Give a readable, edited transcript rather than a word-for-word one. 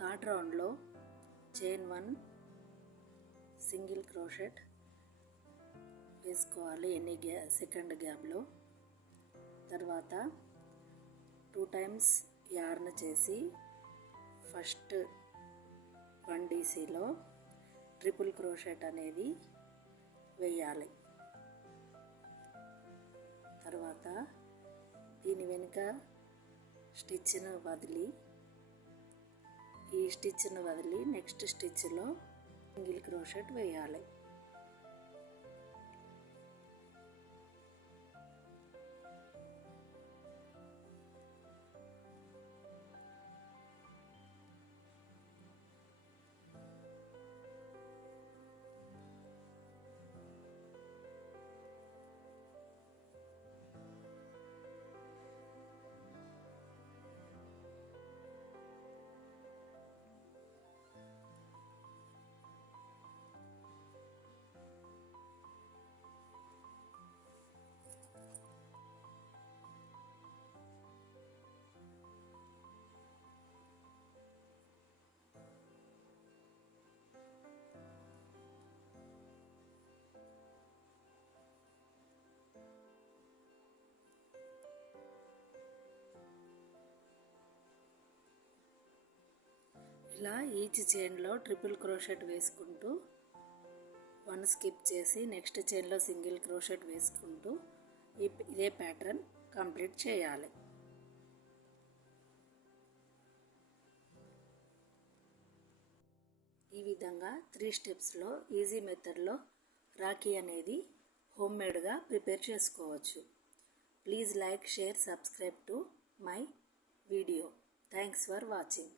థర్డ్ రౌండ్లో చైన్ 1 single crochet వేసుకోవాలి ఎన్ని సెకండ్ గ్యాప్లో. తర్వాత 2 టైమ్స్ యార్న్ చేసి ఫస్ట్ 1 డీసీలో ట్రిపుల్ క్రోషెట్ అనేది వేయాలి. తర్వాత దీని వెనుక స్టిచ్ను వదిలి ఈ స్టిచ్ను వదిలి నెక్స్ట్ స్టిచ్లో సింగిల్ క్రోషెట్ వేయాలి. ఇలా ఈచ్ చైన్లో ట్రిపుల్ క్రోషెట్ వేసుకుంటూ 1 స్కిప్ చేసి నెక్స్ట్ చైన్లో సింగిల్ క్రోషెట్ వేసుకుంటూ ఇదే ప్యాటర్న్ కంప్లీట్ చేయాలి. ఈ విధంగా 3 స్టెప్స్లో ఈజీ మెథడ్లో రాఖీ అనేది హోమ్మేడ్గా ప్రిపేర్ చేసుకోవచ్చు. Please like, share, subscribe to my video. Thanks for watching.